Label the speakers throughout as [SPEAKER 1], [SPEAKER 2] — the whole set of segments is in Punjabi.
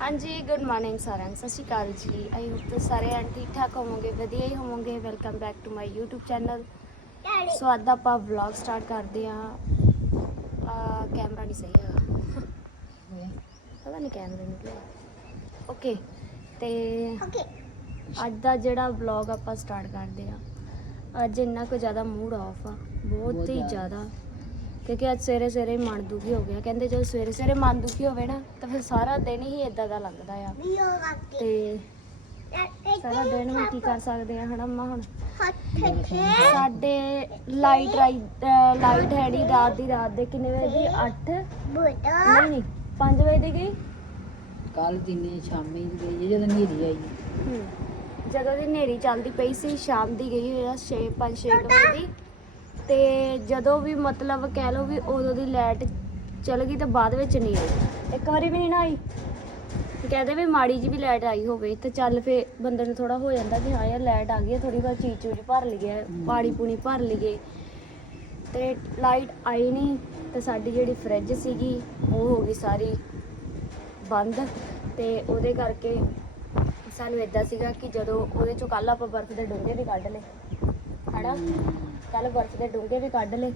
[SPEAKER 1] ਹਾਂਜੀ ਗੁੱਡ ਮਾਰਨਿੰਗ ਸਾਰਿਆਂ ਨੂੰ। ਸਤਿ ਸ਼੍ਰੀ ਅਕਾਲ ਜੀ। ਆਈ ਹੋਪ ਤੁਸੀਂ ਸਾਰੇ ਐਨ ਠੀਕ ਠਾਕ ਹੋਵੋਗੇ ਵਧੀਆ ਹੀ ਹੋਵੋਗੇ। Welcome back to my YouTube channel so ਅੱਜ ਦਾ ਆਪਾਂ ਵਲੌਗ ਸਟਾਰਟ ਕਰਦੇ ਹਾਂ। ਆ ਕੈਮਰਾ ਨਹੀਂ ਸਹੀ ਹੈਗਾ। ਪਤਾ ਨਹੀਂ ਕੈਮਰੇ ਨੂੰ ਕਿਹਾ ਓਕੇ ਤੇ ਅੱਜ ਦਾ ਜਿਹੜਾ ਵਲੌਗ ਆਪਾਂ ਸਟਾਰਟ ਕਰਦੇ ਆ ਅੱਜ ਇੰਨਾ ਕੁ ਜ਼ਿਆਦਾ ਮੂਡ ਆਫ ਆ। ਬਹੁਤ ਹੀ ਜ਼ਿਆਦਾ। ਕਿਉਂਕਿ ਅੱਜ ਸਵੇਰੇ ਸਵੇਰੇ ਹੀ ਮਨ ਦੁਖੀ ਹੋ ਗਿਆ। ਕਹਿੰਦੇ ਜਦੋਂ ਸਵੇਰੇ ਸਵੇਰੇ ਮਨ ਦੁਖੀ ਹੋਵੇ ਨਾ ਤਾਂ ਫਿਰ ਸਾਰਾ ਦਿਨ ਹੀ ਇਦਾਂ ਦਾ ਲੱਗਦਾ ਆ। ਤੇ ਸਾਰਾ ਦਿਨ ਹੁਣ ਕੀ ਕਰ ਸਕਦੇ ਆ ਹਨਾ ਅੰਮਾ ਹੁਣ? ਸਾਡੇ ਲਾਈਟ ਲਾਈਟ ਹੈ ਨੀ ਰਾਤ ਦੀ ਰਾਤ ਦੇ ਕਿੰਨੇ ਵਜੇ ਦੀ? 8 ਨਹੀਂ ਨਹੀਂ 5 ਵਜੇ ਦੀ ਗਈ?
[SPEAKER 2] ਕੱਲ ਦਿਨੇ ਸ਼ਾਮੀ ਦੀ ਗਈ ਜਦੋਂ ਨੇਰੀ ਆਈ
[SPEAKER 1] ਹਮ, ਜਦੋਂ ਦੀ ਹਨੇਰੀ ਚੱਲਦੀ ਪਈ ਸੀ ਸ਼ਾਮ ਦੀ ਗਈ ਹੋਈ ਆ 6 5 6 ਵਜੇ ਦੀ। ਤੇ ਜਦੋਂ ਵੀ ਮਤਲਬ ਕਹਿ ਲਓ ਵੀ ਉਦੋਂ ਦੀ ਲਾਈਟ ਚਲ ਗਈ ਤੇ ਬਾਅਦ ਵਿੱਚ ਨਹੀਂ ਆਈ। ਇੱਕ ਵਾਰੀ ਵੀ ਨਹੀਂ ਨਾ ਆਈ? ਕਹਦੇ ਵੀ ਮਾੜੀ ਜੀ ਵੀ ਲਾਈਟ ਆਈ ਹੋਵੇ ਤੇ ਚੱਲ ਫੇ ਬੰਦੇ ਨੂੰ ਥੋੜਾ ਹੋ ਜਾਂਦਾ ਕਿ ਹਾਂ ਯਾਰ ਲਾਈਟ ਆ ਗਈ ਹੈ ਥੋੜੀ ਬਹੁਤ ਚੀਜ਼ ਚੂਜ਼ ਭਰ ਲਈਏ ਪਾਣੀ ਪੂਣੀ ਭਰ ਲਈਏ। ਤੇ ਲਾਈਟ ਆਈ ਨਹੀਂ ਤੇ ਸਾਡੀ ਜਿਹੜੀ ਫ੍ਰਿਜ ਸੀਗੀ ਉਹ ਹੋ ਗਈ ਸਾਰੀ ਬੰਦ ਤੇ ਉਹਦੇ ਕਰਕੇ ਸਾਨੂੰ ਇਦਾਂ ਸੀਗਾ ਕਿ ਜਦੋਂ ਉਹਦੇ ਚੋਂ ਕੱਲ ਆਪਾਂ ਬਰਫ਼ ਦੇ ਡੋਂਗੇ ਵੀ ਕੱਢ ਲਏ। ਹਨਾ? ਕੱਲ ਬਰਫ਼ ਦੇ ਡੋਂਗੇ ਵੀ ਕੱਢ ਲਏ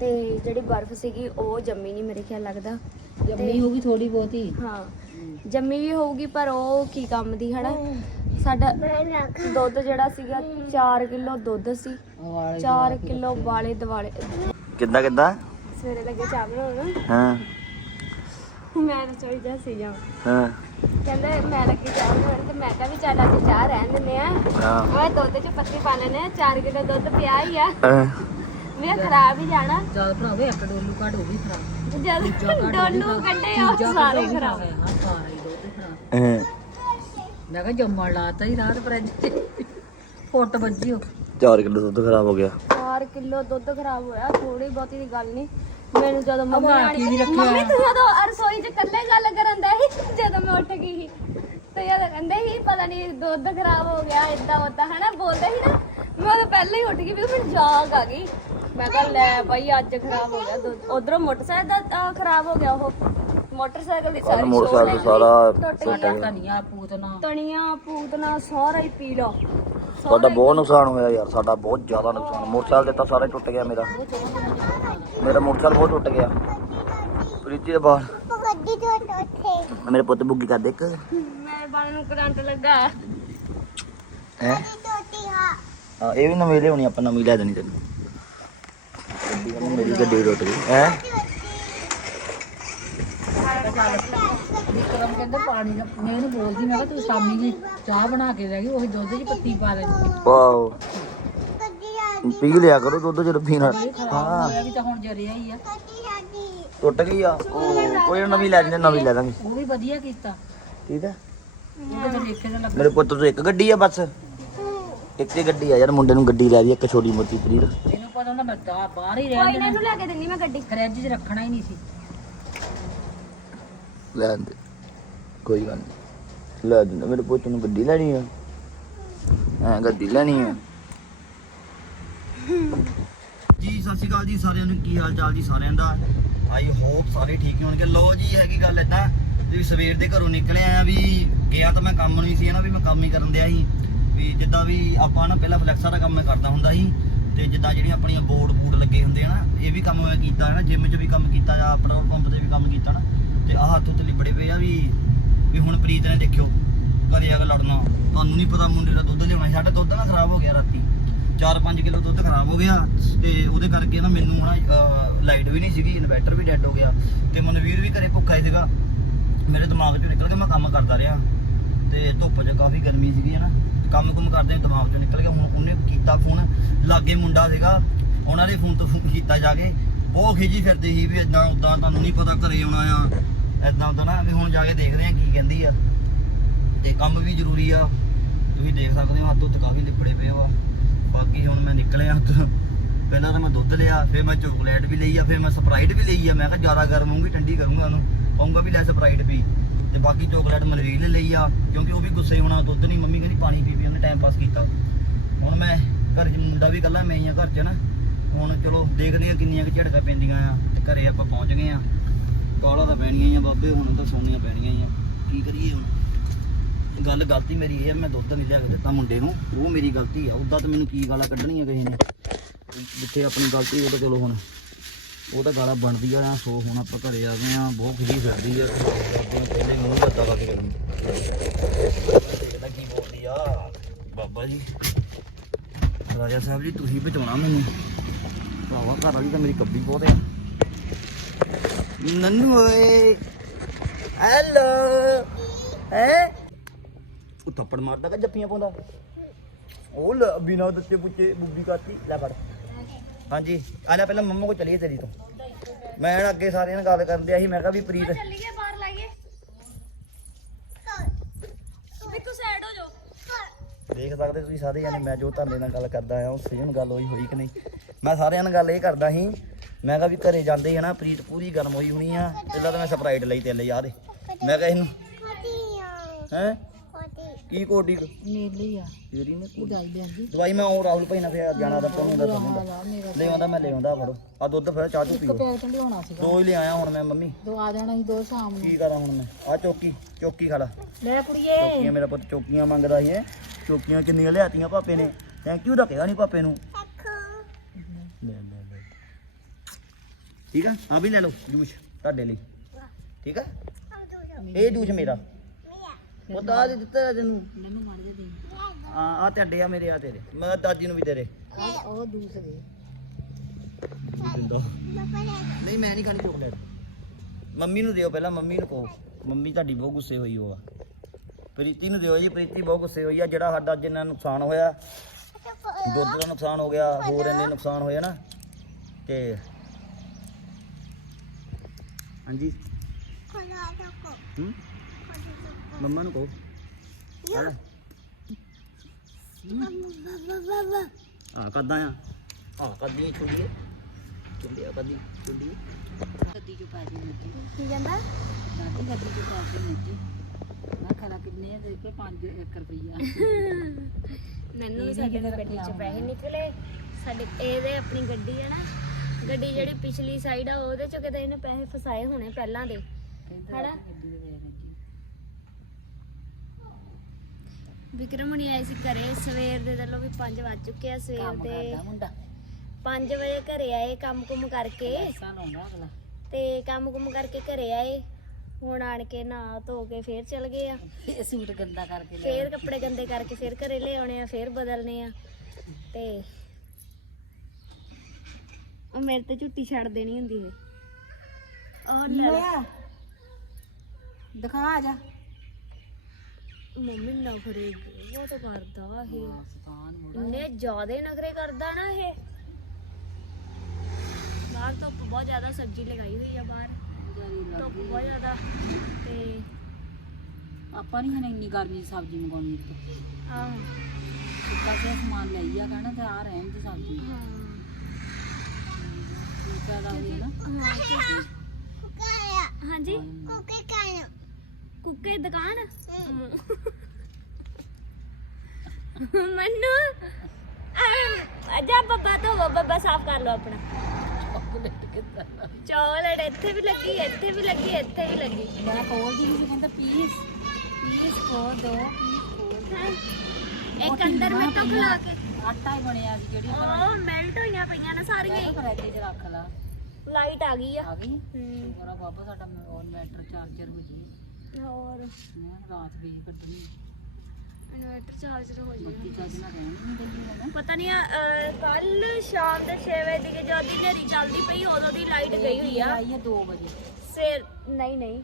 [SPEAKER 1] ਤੇ ਜਿਹੜੀ ਬਰਫ਼ ਸੀਗੀ ਉਹ ਜੰਮੀ ਨਹੀਂ ਮੇਰੇ ਖਿਆਲ ਲੱਗਦਾ।
[SPEAKER 2] ਜੰਮੀ ਹੋਗੀ ਥੋੜੀ ਬਹੁਤੀ।
[SPEAKER 1] ਹਾਂ ਜੰਮੀ ਵੀ ਹੋਊਗੀ ਪਰ ਉਹ ਕੀ ਕੰਮ ਦੀ ਹਨਾ? ਸਾਡਾ ਦੁੱਧ ਜਿਹੜਾ ਸੀਗਾ 4 ਕਿਲੋ ਦੁੱਧ ਸੀ। 4 ਕਿਲੋ ਵਾਲੇ ਦਿਵਾਲੇ
[SPEAKER 3] ਕਿੱਦਾਂ ਕਿੱਦਾਂ?
[SPEAKER 1] ਸਵੇਰੇ ਲੱਗੇ ਚਾਹ ਬਣਾਉਣ।
[SPEAKER 3] ਹਾਂ।
[SPEAKER 1] ਮੈਂ ਤਾਂ ਚੋਈ ਜਾ ਸੀ ਜਾ।
[SPEAKER 3] ਹਾਂ।
[SPEAKER 1] ਕਹਿੰਦੇ ਮੈਂ ਲੱਗੀ ਚਾਹ ਬਣਾਉਣ ਤੇ ਮੈਂ ਕਿਹਾ ਵੀ ਚੱਲ ਅੱਜ ਚਾਹ ਰਹਿਣ ਦਿੰਦੇ ਆ
[SPEAKER 3] ਹਾਂ।
[SPEAKER 1] ਉਹ ਦੁੱਧ 'ਚ ਪੱਤੀ ਪਾ ਲੈਣੇ ਆ 4 ਕਿਲੋ ਦੁੱਧ ਪਿਆ ਹੀ ਆ।
[SPEAKER 3] ਹਾਂ।
[SPEAKER 1] ਵੀ ਇਹ ਖਰਾਬ ਹੀ ਜਾਣਾ।
[SPEAKER 2] ਜਦ ਭਰਾਵੇ ਇੱਕ ਡੋਲੂ ਘੱਟ ਉਹ ਵੀ ਖਰਾਬ।
[SPEAKER 1] ਜਦ ਡੋਲੂ ਕੱਢੇ ਆ ਸਾਰੇ ਖਰਾਬ।
[SPEAKER 2] ਹਾਂ ਸਾਰੇ ਦੁੱਧ ਖਰਾਬ।
[SPEAKER 3] ਹਾਂ।
[SPEAKER 2] ਮੈਂ ਕਿਹਾ ਜੰਮਣ ਲਾਤਾ ਹੀ ਰਾਤ ਫਰਿੱਜ ਤੇ। ਫੁੱਟ ਵੱਜਿਓ
[SPEAKER 3] ਚਾਰ ਕਿਲੋ ਦੁੱਧ ਖਰਾਬ ਹੋ ਗਿਆ।
[SPEAKER 1] 4 ਕਿਲੋ ਦੁੱਧ ਖਰਾਬ ਹੋਇਆ ਥੋੜੀ ਬਹੁਤੀ ਦੀ ਗੱਲ ਨਹੀਂ ਮੈਨੂੰ ਜਦੋਂ ਮੰਮੀ
[SPEAKER 2] ਆਹ
[SPEAKER 1] ਨਾਲ
[SPEAKER 2] ਕੀ ਰੱਖਿਆ?
[SPEAKER 1] ਮੰਮੀ ਤੂੰ ਜਦੋਂ ਰਸੋਈ 'ਚ ਇਕੱਲੇ ਗੱਲ ਕਰਨ ਦਾ ਸੀ ਜਦੋਂ ਮੈਂ ਉੱਠ ਗਈ ਸੀ ਤੇ ਯਾਰ ਕਹਿੰਦੇ ਸੀ ਪਤਾ ਨਹੀਂ ਦੁੱਧ ਖਰਾਬ ਹੋ ਗਿਆ ਇਦਾਂ ਉਦਾਂ ਹਨਾ ਬੋਲਦੇ ਸੀ ਨਾ ਮੈਂ ਉਦੋਂ ਪਹਿਲਾਂ ਹੀ ਉੱਠ ਗਈ ਵੀ ਮੈਨੂੰ ਜਾਗ ਆ ਗਈ। ਮੈਂ ਕਿਹਾ ਲੈ ਬਾਈ ਅੱਜ ਖਰਾਬ ਹੋ ਗਿਆ ਦੁੱਧ। ਉਧਰੋਂ ਮੋਟਰਸਾਈਕਲ ਦਾ ਅਹ, ਖਰਾਬ ਹੋ ਗਿਆ ਉਹ। ਮੋਟਰਸਾਈਕਲ ਦੀ ਸਾਰੀ
[SPEAKER 3] ਮੋਟਰਸਾਈਕਲ
[SPEAKER 1] ਸ਼ੋਅ
[SPEAKER 3] ਸਾਰਾ
[SPEAKER 1] ਟੁੱਟ ਗਿਆ
[SPEAKER 3] ਗਿਆ।
[SPEAKER 2] ਧਨੀਆ ਪੂਤਨਾ
[SPEAKER 1] ਤਣੀਆਂ ਪੂਤਨਾ ਸਾਰਾ ਹੀ ਪੀਲਾ
[SPEAKER 3] ਸਾਡਾ ਬਹੁਤ ਨੁਕਸਾਨ ਹੋਇਆ ਯਾਰ ਸਾਡਾ ਬਹੁਤ ਜ਼ਿਆਦਾ ਨੁਕਸਾਨ। ਮੋਟਰਸਾਈਕਲ ਤੇ ਤਾਂ ਸਾਰਾ ਹੀ ਟੁੱਟ ਗਿਆ ਮੇਰਾ। ਮੇਰਾ ਮੋਟਰਸਾਈਕਲ ਬਹੁਤ ਟੁੱਟ ਗਿਆ। ਪ੍ਰੀਤੀ ਦੇ ਬਾਹਰ। ਮੇਰੇ ਪੁੱਤ ਬੁੱਗੀ ਕਰ ਦੇ ਇੱਕ।
[SPEAKER 1] ਮੇਰੇ ਬਾਲ ਨੂੰ ਕਰੰਟ ਲੱਗਾ।
[SPEAKER 3] ਹੈ? ਹਾਂ। ਇਹ ਵੀ ਨਵੀਂ ਲਿਆਉਣੀ ਆਪਾਂ ਨਵੀਂ ਲੈ ਦੇਣੀ ਤੈਨੂੰ। ਗੱਡੀ ਮੇਰੀ ਗੱਡੀ ਟੁੱਟ ਗਈ। ਹੈ?
[SPEAKER 2] ਵਿਕਰਮ ਕਹਿੰਦਾ ਪਾਣੀ ਦਾ ਮੈਂ ਉਹਨੂੰ ਬੋਲਦੀ ਮੈਂ ਕਿਹਾ ਤੂੰ ਸ਼ਾਮੀ ਜੀ ਚਾਹ ਬਣਾ ਕੇ ਲੈ ਗਈ ਉਹੀ ਦੁੱਧ 'ਚ ਪੱਤੀ ਪਾ ਦੇ
[SPEAKER 3] ਵਾਓ। ਪੀ ਲਿਆ ਕਰੋ ਦੁੱਧ ਜਦੋਂ ਪੀਣਾ। ਹਾਂ।
[SPEAKER 2] ਹੋਇਆ ਵੀ ਤਾਂ ਹੁਣ ਜਰਿਆ ਹੀ ਆ।
[SPEAKER 3] ਟੁੱਟ ਗਈ ਆ। ਉਹ ਕੋਈ ਨਵੀਂ ਲੈ ਦਿੰਦੇ ਨਵੀਂ ਲੈ ਦਾਂਗੇ।
[SPEAKER 2] ਉਹ ਵੀ ਵਧੀਆ ਕੀਤਾ।
[SPEAKER 3] ਠੀਕ ਹੈ
[SPEAKER 2] ਉਹਦੇ ਤੇ ਦੇਖੇ ਤਾਂ ਲੱਗਾ
[SPEAKER 3] ਮੇਰੇ ਪੁੱਤ ਤੋਂ ਇੱਕ ਗੱਡੀ ਆ ਬਸ। ਇੱਕ ਹੀ ਗੱਡੀ ਆ ਯਾਰ ਮੁੰਡੇ ਨੂੰ ਗੱਡੀ ਲੈ ਦੀ ਇੱਕ ਛੋਟੀ ਮੋਟੀ ਪ੍ਰੀਤ।
[SPEAKER 2] ਇਹਨੂੰ ਪਤਾ ਹੁੰਦਾ ਮੈਂ ਤਾਂ ਬਾਹਰ ਹੀ
[SPEAKER 1] ਕੋਈ
[SPEAKER 2] ਰਹਿ
[SPEAKER 1] ਨਾ ਇਹਨੂੰ ਲੈ ਕੇ ਦਿੰਨੀ ਮੈਂ ਗੱਡੀ।
[SPEAKER 2] ਫਰਿੱਜ 'ਚ ਰੱਖਣਾ ਹੀ ਨਹੀਂ ਸੀ।
[SPEAKER 3] ਲੈ ਆਂਦੇ। ਕੋਈ ਗੱਲ ਨਹੀਂ ਲੈ ਦਿੰਦਾ ਮੇਰੇ ਪੁੱਤ ਨੂੰ ਗੱਡੀ ਲੈਣੀ ਆ। ਐ ਗੱਡੀ ਲੈਣੀ ਆ। ਜੀ, ਸਤਿ ਸ਼੍ਰੀ ਅਕਾਲ ਜੀ, ਸਾਰਿਆਂ ਨੂੰ ਕੀ ਹਾਲ ਚਾਲ ਜੀ ਸਾਰਿਆਂ ਦਾ? ਆਈ ਹੋਪ ਸਾਰੇ ਠੀਕ ਹੋਣਗੇ। ਲੋ ਜੀ, ਹੈਗੀ ਗੱਲ ਏਦਾਂ, ਵੀ ਸਵੇਰ ਦੇ ਘਰੋਂ ਨਿਕਲਿਆ ਆ ਵੀ ਗਿਆ ਤਾਂ ਮੈਂ ਕੰਮ ਨੂੰ ਹੀ ਸੀ ਨਾ ਵੀ ਮੈਂ ਕੰਮ ਹੀ ਕਰਨ ਦਿਆ ਸੀ। ਵੀ ਜਿੱਦਾਂ ਵੀ ਆਪਾਂ ਨਾ ਪਹਿਲਾਂ ਫਲੈਕਸਾਂ ਦਾ ਕੰਮ ਮੈਂ ਕਰਦਾ ਹੁੰਦਾ ਸੀ, ਤੇ ਜਿੱਦਾਂ ਜਿਹੜੀਆਂ ਆਪਣੀਆਂ ਬੋਰਡ ਬੂਡ ਲੱਗੇ ਹੁੰਦੇ ਆ ਨਾ, ਇਹ ਵੀ ਕੰਮ ਮੈਂ ਕੀਤਾ ਹੈ ਨਾ ਜਿਮ 'ਚ ਵੀ ਕੰਮ ਕੀਤਾ, ਜਾਂ ਪੈਟਰੋਲ ਪੰਪ ਤੇ ਵੀ ਕੰਮ ਕੀਤਾ ਨਾ ਤੇ ਆਹ ਹੱਥ ਉੱਤੇ ਲਿਬੜੇ ਪਏ ਆ ਵੀ ਵੀ ਹੁਣ ਪ੍ਰੀਤ ਨੇ ਦੇਖਿਓ, ਘਰੇ ਆ ਕੇ ਲੜਨਾ। ਤੁਹਾਨੂੰ ਨਹੀਂ ਪਤਾ ਮੁੰਡੇ ਦਾ ਦੁੱਧ ਲਿਆਉਣਾ ਸੀ। ਸਾਡਾ ਦੁੱਧ ਨਾ ਖਰਾਬ ਹੋ ਗਿਆ ਰਾਤੀ। 4-5 ਕਿਲੋ ਦੁੱਧ ਖਰਾਬ ਹੋ ਗਿਆ ਤੇ ਉਹਦੇ ਕਰਕੇ ਨਾ ਮੈਨੂੰ ਹੁਣ ਲਾਈਟ ਵੀ ਨਹੀਂ ਸੀਗੀ ਇਨਵਰਟਰ ਵੀ ਡੈਡ ਹੋ ਗਿਆ ਤੇ ਮਨਵੀਰ ਵੀ ਘਰੇ ਭੁੱਖਾ ਹੀ ਸੀਗਾ। ਮੇਰੇ ਦਿਮਾਗ 'ਚੋਂ ਨਿਕਲ ਕੇ ਮੈਂ ਕੰਮ ਕਰਦਾ ਰਿਹਾ ਤੇ ਧੁੱਪ 'ਚ ਕਾਫੀ ਗਰਮੀ ਸੀਗੀ, ਹਨਾ। ਕੰਮ ਕੁਮ ਕਰਦੇ ਦਿਮਾਗ 'ਚੋਂ ਨਿਕਲ ਗਿਆ, ਹੁਣ ਉਹਨੇ ਕੀਤਾ ਫੋਨ, ਲਾਗੇ ਮੁੰਡਾ ਸੀਗਾ, ਉਹਨਾਂ ਦੇ ਫੋਨ ਤੋਂ ਫੋਨ ਕੀਤਾ ਜਾ ਕੇ, ਉਹ ਖਿਜੀ ਫਿਰਦੇ ਸੀ ਵੀ ਇਦਾਂ ਉਦਾਂ ਤੁਹਾਨੂੰ ਨਹੀਂ ਪਤਾ ਘਰੇ ਆਉਣਾ ਆ ਇਦਾਂ ਉਦਾਂ ਨਾ, ਵੀ ਹੁਣ ਜਾ ਕੇ ਦੇਖਦੇ ਆ ਕੀ ਕਹਿੰਦੀ ਆ। ਤੇ ਕੰਮ ਵੀ ਜ਼ਰੂਰੀ ਆ, ਤੁਸੀਂ ਦੇਖ ਸਕਦੇ ਹੋ ਹੱਥ ਉੱਤੇ ਕਾਫੀ ਲਿਪੜੇ ਪਏ ਆ। ਬਾਕੀ ਹੁਣ ਮੈਂ ਨਿਕਲਿਆ ਉੱਧਰ। ਪਹਿਲਾਂ ਤਾਂ ਮੈਂ ਦੁੱਧ ਲਿਆ, ਫਿਰ ਮੈਂ ਚੋਕਲੇਟ ਵੀ ਲਈ ਆ, ਫਿਰ ਮੈਂ ਸਪਰਾਈਟ ਵੀ ਲਈ ਆ। ਮੈਂ ਕਿਹਾ ਜ਼ਿਆਦਾ ਗਰਮ ਹੋਊਗੀ, ਠੰਡੀ ਕਰੂੰਗਾ ਉਹਨੂੰ। ਕਹੂੰਗਾ ਵੀ ਲੈ ਸਪਰਾਈਟ ਪੀ। ਤੇ ਬਾਕੀ ਚੋਕਲੇਟ ਮਨਵੀਰ ਨੇ ਲਈ ਆ, ਕਿਉਂਕਿ ਉਹ ਵੀ ਗੁੱਸੇ ਹੋਣਾ, ਦੁੱਧ ਨਹੀਂ, ਮੰਮੀ ਕਹਿੰਦੀ ਪਾਣੀ ਪੀ ਪੀ, ਉਹਨੇ ਟਾਈਮ ਪਾਸ ਕੀਤਾ। ਹੁਣ ਮੈਂ ਘਰ 'ਚ ਮੁੰਡਾ ਵੀ ਇਕੱਲਾ, ਮੈਂ ਹੀ ਆ ਘਰ 'ਚ ਨਾ। ਹੁਣ ਚਲੋ ਦੇਖਦੇ ਆ ਕਿੰਨੀਆਂ ਕੁ ਝੜਕਾਂ ਪੈਂਦੀਆਂ ਆ। ਤੇ ਘਰੇ ਆਪਾਂ ਪਹੁੰਚ ਗਏ ਆ। ਕਾਲਾ ਤਾਂ ਪੈਣੀਆਂ ਹੀ ਆ ਬਾਬੇ, ਹੁਣ ਤਾਂ ਸੋਨੀਆਂ ਪੈਣੀਆਂ ਹੀ ਆ। ਕੀ ਕਰੀਏ ਹੁਣ? ਗੱਲ ਗਲਤੀ ਮੇਰੀ ਇਹ ਹੈ ਮੈਂ ਦੁੱਧ ਨਹੀਂ ਲਿਆ ਕੇ ਦਿੱਤਾ ਮੁੰਡੇ ਨੂੰ। ਉਹ ਮੇਰੀ ਗਲਤੀ ਆ ਉਦਾਂ ਤਾਂ ਮੈਨੂੰ ਕੀ ਗਾਲਾਂ ਕੱਢਣੀਆਂ ਕਿਸੇ ਨੇ। ਜਿੱਥੇ ਆਪਣੀ ਗਲਤੀ ਉਹ ਤਾਂ ਚਲੋ ਹੁਣ। ਉਹ ਤਾਂ ਗਾਲਾਂ ਬਣਦੀ ਆ, ਸੋ ਹੁਣ ਆਪਾਂ ਘਰੇ ਆ ਗਏ ਆ, ਬਹੁਤ ਖੁਸ਼ੀ ਫਿਰਦੀ ਆ। ਪਹਿਲੇ ਮੂੰਹ ਲੱਗਾ ਵਾ ਕੇ ਦੇਖਦਾ ਕੀ ਬੋਲਦੀ ਆ? ਬਾਬਾ ਜੀ। ਰਾਜਾ ਸਾਹਿਬ ਜੀ, ਤੁਸੀਂ ਬਚਾਉਣਾ ਮੈਨੂੰ। ਭਰਾਵਾ, ਘਰ ਵਾਲੀ ਤਾਂ ਮੇਰੀ ਕੱਬੀ ਬਹੁਤ ਆ। ਨੰਨੂ ਓਏ। ਹੈਲੋ। ਹੈ? ਉਹ ਥੱਪੜ ਮਾਰਦਾ ਕਿ ਜੱਫੀਆਂ ਪਾਉਂਦਾ? ਉਹ ਲੈ ਬਿਨਾ ਦੱਸੇ ਪੁੱਛੇ ਬੁੱਬੀ ਕਾਤੀ ਲੈ ਫੜ। ਹਾਂਜੀ ਆ ਲੈ ਪਹਿਲਾਂ ਮੰਮਾ ਕੋ ਚਲੀਏ ਤੇਰੀ ਤੋਂ। ਮੈਂ ਨਾ ਅੱਗੇ ਸਾਰਿਆਂ ਨਾਲ ਗੱਲ ਕਰਨ ਦਿਆ ਸੀ ਮੈਂ ਕਿਹਾ ਵੀ ਪ੍ਰੀਤ
[SPEAKER 1] ਚੱਲੀਏ ਬਾਹਰ ਲਾਈਏ। ਬਿੱਕੂ ਸਾਈਡ ਹੋ ਜਾਓ।
[SPEAKER 3] ਦੇਖ ਸਕਦੇ ਤੁਸੀਂ ਸਾਰੇ ਜਾਨੇ ਮੈਂ ਜੋ ਤੁਹਾਡੇ ਨਾਲ ਗੱਲ ਕਰਦਾ ਆ ਉਹ ਸੇਮ ਗੱਲ ਹੋਈ ਹੋਈ ਕਿ ਨਹੀਂ। ਮੈਂ ਸਾਰਿਆਂ ਨਾਲ ਗੱਲ ਇਹ ਕਰਦਾ ਸੀ ਮੈਂ ਕਿਹਾ ਵੀ ਘਰੇ ਜਾਂਦੇ ਹੀ ਨਾ ਪ੍ਰੀਤ ਪੂਰੀ ਗਰਮ ਹੋਈ ਹੋਣੀ ਆ ਪਹਿਲਾਂ ਤਾਂ ਮੈਂ ਸਪਰਾਈਟ ਲਈ ਤੇ ਲਈ ਆ ਦੇ ਮੈਂ ਕਿਹਾ ਇਹਨੂੰ ਹੈ? ਕੀ ਕੋਡੀ
[SPEAKER 2] ਨੀਲੀ ਆ।
[SPEAKER 3] ਤੇਰੀ ਨੇ
[SPEAKER 2] ਉਡਾਈ ਲੈਂਦੀ
[SPEAKER 3] ਦਵਾਈ ਮੈਂ ਉਹ ਰਾਹੁਲ ਭਾਈ ਨਾਲ ਫਿਰ ਜਾਣਾ ਤਾਂ ਪਹੁੰਚ ਦਾ ਸਮਝਦਾ। ਲੈ ਆਉਂਦਾ ਮੈਂ ਲੈ ਆਉਂਦਾ ਫੜੋ। ਆ ਦੁੱਧ ਫਿਰ ਚਾਹ ਚੂ
[SPEAKER 2] ਇੱਕ
[SPEAKER 3] ਪੀਓ
[SPEAKER 2] ਪੈਕਟ ਲਿਆਉਣਾ ਸੀਗਾ।
[SPEAKER 3] ਦੋ ਹੀ ਲੈ ਆਇਆ ਹੁਣ ਮੈਂ ਮੰਮੀ।
[SPEAKER 2] ਦੋ ਆ ਜਾਣਾ ਸੀ ਦੋ ਸ਼ਾਮ ਨੂੰ।
[SPEAKER 3] ਕੀ ਕਰਾਂ ਹੁਣ ਮੈਂ? ਆ ਚੌਕੀ ਚੌਕੀ ਖਾ ਲਾ।
[SPEAKER 2] ਲੈ ਕੁੜੀਏ।
[SPEAKER 3] ਚੌਕੀਆਂ ਮੇਰਾ ਪੁੱਤ ਚੌਕੀਆਂ ਮੰਗਦਾ ਸੀ ਇਹ ਚੌਕੀਆਂ ਕਿੰਨੀਆਂ ਲਿਆਤੀਆਂ ਪਾਪੇ ਨੇ। ਥੈਂਕ ਯੂ ਰੱਖਿਆ ਨਹੀਂ ਪਾਪੇ ਨੂੰ। ਲੈ ਲੈ ਲੈ। ਠੀਕ ਆ? ਆ ਵੀ ਲੈ ਲਓ ਜੂਸ ਤੁਹਾਡੇ ਲਈ। ਠੀਕ ਆ? ਇਹ ਜੂਸ ਮੇਰਾ। ਉਹ ਦਾ ਦੇ ਦਿੱਤਾ ਤੈਨੂੰ
[SPEAKER 2] ਮੈਨੂੰ ਮਾਰ ਦੇ ਦੇ
[SPEAKER 3] ਆ ਆ ਤੁਹਾਡੇ ਆ ਮੇਰੇ ਆ ਤੇਰੇ। ਮੈਂ ਦਾਦੀ ਨੂੰ ਵੀ ਤੇਰੇ।
[SPEAKER 2] ਆਹ ਉਹ ਦੂਸਰੇ।
[SPEAKER 3] ਦਿੰਦਾ। ਨਹੀਂ ਮੈਂ ਨਹੀਂ ਖਾਣੀ ਚੋਕਲੇਟ ਮੰਮੀ ਨੂੰ ਦਿਓ ਪਹਿਲਾਂ ਮੰਮੀ ਨੂੰ ਕਹੋ। ਮੰਮੀ ਤੁਹਾਡੀ ਬਹੁਤ ਗੁੱਸੇ ਹੋਈ ਹੋਆ। ਪ੍ਰੀਤੀ ਨੂੰ ਦਿਓ ਜੀ ਪ੍ਰੀਤੀ ਬਹੁਤ ਗੁੱਸੇ ਹੋਈ ਆ ਜਿਹੜਾ ਸਾਡਾ ਜਿੰਨਾ ਨੁਕਸਾਨ ਹੋਇਆ। ਦੁੱਧ ਦਾ ਨੁਕਸਾਨ ਹੋ ਗਿਆ ਹੋਰ ਇੰਨੇ ਨੁਕਸਾਨ ਹੋਏ ਨਾ। ਤੇ ਹਾਂਜੀ। ਹੂੰ? ਮੰਮਾ ਨੂੰ ਕਹੋ। ਆ ਕਦਾਂ ਆ। ਆ ਕਦੀ ਚੁੰਡੀ ਚੁੰਡੀ ਆ ਕਦੀ ਚੁੰਡੀ
[SPEAKER 2] ਗੱਡੀ ਚ ਪਾ ਦੇ ਮਿੱਟੀ
[SPEAKER 1] ਕੀ ਜਾਂਦਾ
[SPEAKER 2] ਦਾਦੀ ਗੱਡੀ ਚ ਪਾ ਦੇ ਮਿੱਟੀ ਮੈਂ ਖਾਣਾ ਕਿੰਨੇ ਆ? ਦੇ ਕੇ 5 1 ਰੁਪਈਆ।
[SPEAKER 1] ਮੈਨੂੰ ਵੀ ਸਾਡੇ ਗੱਡੀ 'ਚ ਪੈਸੇ ਨਿਕਲੇ। ਸਾਡੇ ਇਹਦੇ ਆਪਣੀ ਗੱਡੀ ਹੈ ਨਾ। ਗੱਡੀ ਜਿਹੜੀ ਪਿਛਲੀ ਸਾਈਡ ਆ ਉਹਦੇ 'ਚ ਕਿਤੇ ਇਹਨੇ ਪੈਸੇ ਫਸਾਏ ਹੋਣੇ ਪਹਿਲਾਂ ਦੇ। ਹੜਾ?
[SPEAKER 2] ਗੱਡੀ ਦੇ ਵੇਖ ਜੀ
[SPEAKER 1] ਵਿਕਰਮ ਹੁਣੀ ਆਏ ਸੀ ਘਰੇ ਸਵੇਰ ਦੇ ਚਲੋ ਵੀ 5 ਵੱਜ ਚੁੱਕੇ ਆ ਸਵੇਰ
[SPEAKER 2] ਕੰਮ
[SPEAKER 1] ਦੇ
[SPEAKER 2] ਕਰਦਾ ਮੁੰਡਾ।
[SPEAKER 1] 5 ਵਜੇ ਘਰੇ ਆਏ ਕੰਮ ਕੁਮ ਕਰਕੇ।
[SPEAKER 2] ਪੈਸਾ ਲਾਉਂਦਾ ਅਗਲਾ।
[SPEAKER 1] ਤੇ ਕੰਮ ਕੁਮ ਕਰਕੇ ਘਰੇ ਆਏ। ਹੁਣ ਆਣ ਕੇ ਨਹਾ ਧੋ ਕੇ ਫੇਰ ਚਲ ਗਏ ਆ।
[SPEAKER 2] ਇਹ ਸੂਟ ਗੰਦਾ ਕਰਕੇ ਲੈ
[SPEAKER 1] ਫੇਰ ਕੱਪੜੇ ਗੰਦੇ ਕਰਕੇ ਫੇਰ ਘਰੇ ਲੈ ਆਉਣੇ ਆ ਫੇਰ ਬਦਲਨੇ ਆ। ਤੇ ਉਹ ਮੇਰੇ ਤੇ ਝੁੱਟੀ ਛੱਡ ਦੇਣੀ ਹੁੰਦੀ ਹੈ ਉਹ ਲੈ
[SPEAKER 2] ਦਿਖਾ ਆ ਜਾ।
[SPEAKER 1] ਮੰਮੀ ਨਖਰੇ ਬਹੁਤ ਕਰਦਾ ਇਹ।
[SPEAKER 2] ਸਤਾਨ ਮੁੰਡਾ।
[SPEAKER 1] ਇੰਨੇ ਜ਼ਿਆਦੇ ਨਖਰੇ ਕਰਦਾ ਨਾ ਇਹ। ਬਾਹਰ ਧੁੱਪ ਬਹੁਤ ਜ਼ਿਆਦਾ ਸਬਜ਼ੀ ਲਗਾਈ ਹੋਈ ਆ ਬਾਹਰ। ਧੁੱਪ ਬਹੁਤ ਜ਼ਿਆਦਾ ਤੇ
[SPEAKER 2] ਆਪਾਂ ਨਹੀਂ ਹਨੇ ਇੰਨੀ ਗਰਮੀ ਦੀ ਸਬਜ਼ੀ ਮੰਗਾਉਣੀ ਇੱਥੇ
[SPEAKER 1] ਆਹ
[SPEAKER 2] ਸੁੱਕਾ ਜਿਹਾ ਸਮਾਨ ਲਈ ਆ ਕਹਿਣਾ ਤੇ ਆ ਰਹਿਣ ਦੀ ਸਬਜ਼ੀ।
[SPEAKER 1] ਹਾਂ।
[SPEAKER 2] ਠੀਕ ਆ ਦਾ ਵੀ ਨਾ?
[SPEAKER 1] ਹਾਂ ਕਿ- ਹਾਂਜੀ? ਕੁੱਕੇ ਦੁਕਾਨ? ਮੈਨੂੰ? ਅਜਾ ਬੱਬਾ ਤੋਂ ਬੱਬਾ ਸਾਫ਼ ਕਰ ਲਓ ਆਪਣਾ। ਚੌਲਟ ਇੱਥੇ ਵੀ ਲੱਗੀ ਇੱਥੇ ਵੀ ਲੱਗੀ ਇੱਥੇ ਵੀ ਲੱਗੀ।
[SPEAKER 2] ਮੈਂ ਖੋਲਦੀ ਨਹੀਂ ਸੀ ਕਹਿੰਦਾ ਪਲੀਜ਼ ਪਲੀਜ਼ ਖੋਲ ਦੋ।
[SPEAKER 1] ਇੱਕ ਅੰਦਰ ਮੈਂ ਤੋਂ ਖਲਾ ਕੇ।
[SPEAKER 2] ਆਟਾ ਹੀ ਬਣਿਆ ਸੀ ਜਿਹੜੀ
[SPEAKER 1] ਉਹ ਮੈਲਟ ਹੋਈਆਂ ਪਈਆਂ ਨਾ ਸਾਰੀਆਂ ਹੀ।
[SPEAKER 2] ਫਰਾਈਡੇ ਚ ਰੱਖ ਲਾ।
[SPEAKER 1] ਲਾਈਟ ਆ ਗਈ ਆ।
[SPEAKER 2] ਆ ਗਈ?
[SPEAKER 1] ਹੂੰ।
[SPEAKER 2] ਮੇਰਾ ਬਾਬਾ ਸਾਡਾ ਇਨਵਰਟਰ ਚਾਰਜਰ ਹੋ ਜੀ
[SPEAKER 1] ਹੋਰ?
[SPEAKER 2] ਮੈਂ ਰਾਤ ਵੀ ਕੱਢਣੀ
[SPEAKER 1] ਇਨਵਰਟਰ ਚਾਰਜਰ ਹੋ
[SPEAKER 2] ਬੱਤੀ
[SPEAKER 1] ਜਾਣਾ
[SPEAKER 2] ਚੱਜ ਨਾਲ ਰਹਿਣ ਨਹੀਂ ਦਿੰਦੀ ਹੈ ਨਾ।
[SPEAKER 1] ਪਤਾ ਨਹੀਂ ਕੱਲ ਸ਼ਾਮ ਦੇ 6 ਵਜੇ ਦੀ ਜਦ ਦੀ ਹਨੇਰੀ ਚੱਲਦੀ ਪਈ ਉਦੋਂ ਦੀ ਲਾਈਟ ਗਈ ਹੋਈ ਆ।
[SPEAKER 2] ਆਈ ਹੈ 2 ਵਜੇ।
[SPEAKER 1] ਸਵੇਰ ਨਹੀਂ ਨਹੀਂ।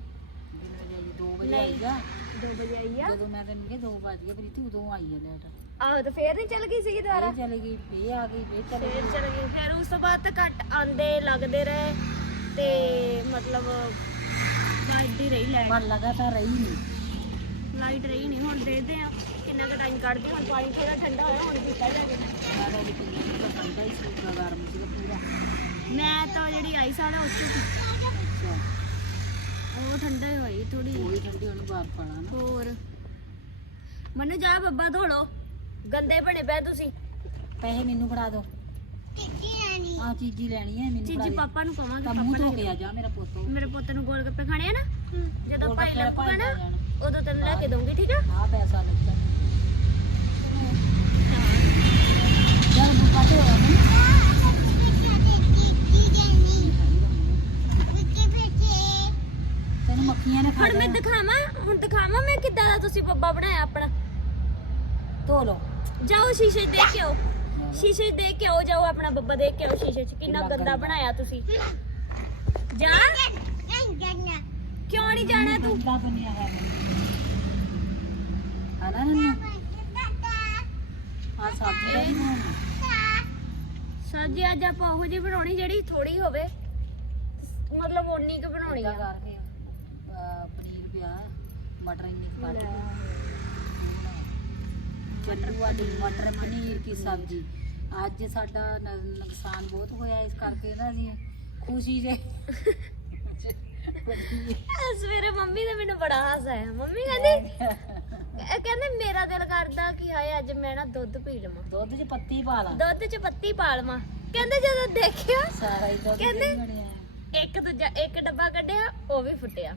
[SPEAKER 2] ਜਿੰਨੇ ਵਜੇ 2 ਵਜੇ
[SPEAKER 1] ਨਹੀਂ।
[SPEAKER 2] ਆਈ ਆ।
[SPEAKER 1] 2 ਵਜੇ ਆਈ ਆ।
[SPEAKER 2] ਜਦੋਂ ਮੈਂ ਤੈਨੂੰ ਕਿਹਾ 2 ਵਜ ਗਏ ਪ੍ਰੀਤੀ ਉਦੋਂ ਆਈ ਹੈ ਲੈਟ
[SPEAKER 1] ਆਹੋ ਤੇ ਫੇਰ ਨਹੀਂ ਚੱਲ ਗਈ ਸੀ ਦੁਬਾਰਾ?
[SPEAKER 2] ਚਲੀ ਗਈ ਫੇਰ ਆ ਗਈ ਫੇਰ ਚਲੀ
[SPEAKER 1] ਫੇਰ
[SPEAKER 2] ਗਈ।
[SPEAKER 1] ਚੱਲ ਗਈ। ਫਿਰ ਉਸ ਤੋਂ ਬਾਅਦ ਤਾਂ ਘੱਟ ਆਂਦੇ ਲੱਗਦੇ ਰਹੇ। ਤੇ ਮਤਲਬ ਵੱਧਦੀ ਰਹੀ ਲਾਈਟ
[SPEAKER 2] ਪਰ ਲਗਾਤਾਰ ਰਹੀ ਨਹੀਂ।
[SPEAKER 1] ਲਾਈਟ ਰਹੀ ਨਹੀਂ ਹੁਣ ਦੇਖਦੇ ਆ ਕਿੰਨਾ ਕੁ ਟਾਈਮ ਕੱਢਦੇ ਹੁਣ ਪਾਣੀ ਥੋੜਾ ਠੰਡਾ ਹੋਇਆ ਹੁਣ ਪੀਤਾ ਜਾ ਕੇ
[SPEAKER 2] ਮੈਂ ਤਾਂ ਹੀ ਗਰਮ ਸੀਗਾ ਪੂਰਾ
[SPEAKER 1] ਮੈਂ ਜਿਹੜੀ ਆਈ ਸਾਲ ਉਸ ਤੋਂ
[SPEAKER 2] ਅੱਛਾ
[SPEAKER 1] ਉਹ ਠੰਡਾ ਹੀ ਹੋਈ ਥੋੜੀ
[SPEAKER 2] ਉਹ ਵੀ ਠੰਡੀ ਉਹਨੂੰ ਬਾਹਰ ਪਾਣਾ ਨਾ।
[SPEAKER 1] ਹੋਰ। ਮੈਨੂੰ ਜਾ ਬੱਬਾ ਧੋ ਲੋ ਗੰਦੇ ਬਣੇ ਪਏ ਤੁਸੀਂ।
[SPEAKER 2] ਪੈਸੇ ਮੈਨੂੰ ਫੜਾ ਦਿਓ। ਆ ਚੀਜ਼ੀ ਲੈਣੀ ਹੈ ਮੈਨੂੰ
[SPEAKER 1] ਚੀਜੀ ਪਾਪਾ ਨੂੰ ਕਵਾਂਗੇ
[SPEAKER 2] ਤਾਂ
[SPEAKER 1] ਪਾਪਾ
[SPEAKER 2] ਮੂੰਹ ਧੋ
[SPEAKER 1] ਨੇ
[SPEAKER 2] ਕੇ ਆ ਜਾ ਮੇਰਾ ਪੁੱਤ।
[SPEAKER 1] ਮੇਰੇ ਪੁੱਤ ਨੂੰ ਗੋਲ ਗੱਪੇ ਖਾਣੇ ਆ ਨਾ? ਜਦੋਂ
[SPEAKER 2] ਗੋਲ
[SPEAKER 1] ਭਾਈ
[SPEAKER 2] ਗੱਪੇ
[SPEAKER 1] ਲੱਭੂਗਾ
[SPEAKER 2] ਭਾਈ
[SPEAKER 1] ਨਾ
[SPEAKER 2] ਲੈ ਜਾਣਾ।
[SPEAKER 1] ਉਦੋਂ ਤੈਨੂੰ ਲੈ ਕੇ ਦਊਂਗੀ ਠੀਕ ਆ?
[SPEAKER 2] ਆ ਪੈਸਾ ਲੱਗਦਾ ਜਦ ਬੁੱਕਾ ਤੇ ਹੋਇਆ ਨਾ ਤੈਨੂੰ ਮੱਖੀਆਂ ਨੇ ਖਾ
[SPEAKER 1] ਹੁਣ ਮੈਂ ਦਿਖਾਵਾਂ ਹੁਣ ਦਿਖਾਵਾਂ ਮੈਂ ਕਿੱਦਾਂ ਦਾ ਤੁਸੀਂ ਬੱਬਾ ਬਣਾਇਆ ਆਪਣਾ।
[SPEAKER 2] ਧੋ ਲਓ।
[SPEAKER 1] ਜਾਓ ਸ਼ੀਸ਼ੇ ਦੇਖ ਕੇ ਆਓ ਸ਼ੀਸ਼ੇ 'ਚ ਦੇਖ ਕੇ ਆਓ ਜਾਓ ਆਪਣਾ ਬੱਬਾ ਦੇਖ ਕੇ ਆਓ ਸ਼ੀਸ਼ੇ 'ਚ ਕਿੰਨਾ ਗੰਦਾ। ਬਣਾਇਆ ਤੁਸੀਂ। ਜਾ ਕਿਉਂ ਨਹੀਂ ਜਾਣਾ ਤੂੰ?
[SPEAKER 2] ਗੰਦਾ ਬਣਿਆ ਹੈ ਆਲਾ ਨਾ ਆ। ਦਾ ਬਣਾਉਣੀ
[SPEAKER 1] ਸਬਜ਼ੀ ਅੱਜ ਆਪਾਂ ਉਹੋ ਜਿਹੀ ਬਣਾਉਣੀ ਜਿਹੜੀ ਥੋੜੀ ਹੋਵੇ। ਮਤਲਬ ਓਨੀ ਕੁ ਬਣਾਉਣੀ ਆ।
[SPEAKER 2] ਪਨੀਰ ਪਿਆ ਮਟਰ ਇੰਨੀ ਕੁ ਕੱਟ ਵਾਲੀ ਮਟਰ ਪਨੀਰ ਕੀ ਸਬਜ਼ੀ? ਅੱਜ ਸਾਡਾ ਨ- ਨੁਕਸਾਨ ਬਹੁਤ ਹੋਇਆ ਇਸ ਕਰਕੇ ਨਾ ਅਸੀਂ ਖੁਸ਼ੀ ਦੇ
[SPEAKER 1] ਆਹ ਸਵੇਰੇ ਮੰਮੀ ਨੇ ਮੈਨੂੰ ਬੜਾ ਹਾਸਾ ਆਇਆ ਮੰਮੀ ਕਹਿੰਦੀ ਇਹ ਕਹਿੰਦੇ ਮੇਰਾ ਦਿਲ ਕਰਦਾ ਕਿ ਹਾਏ ਅੱਜ ਮੈਂ ਨਾ ਦੁੱਧ ਪੀ ਲਵਾਂ।
[SPEAKER 2] ਦੁੱਧ 'ਚ ਪੱਤੀ ਪਾ ਲਾ।
[SPEAKER 1] ਦੁੱਧ 'ਚ ਪੱਤੀ ਪਾ ਲਵਾਂ। ਕਹਿੰਦੇ ਜਦੋਂ ਦੇਖਿਆ
[SPEAKER 2] ਸਾਰਾ ਹੀ ਦੁੱਧ
[SPEAKER 1] ਕਹਿੰਦੇ? ਇੱਕ ਦੂਜਾ ਇੱਕ ਡੱਬਾ ਕੱਢਿਆ ਉਹ ਵੀ ਫੁੱਟਿਆ।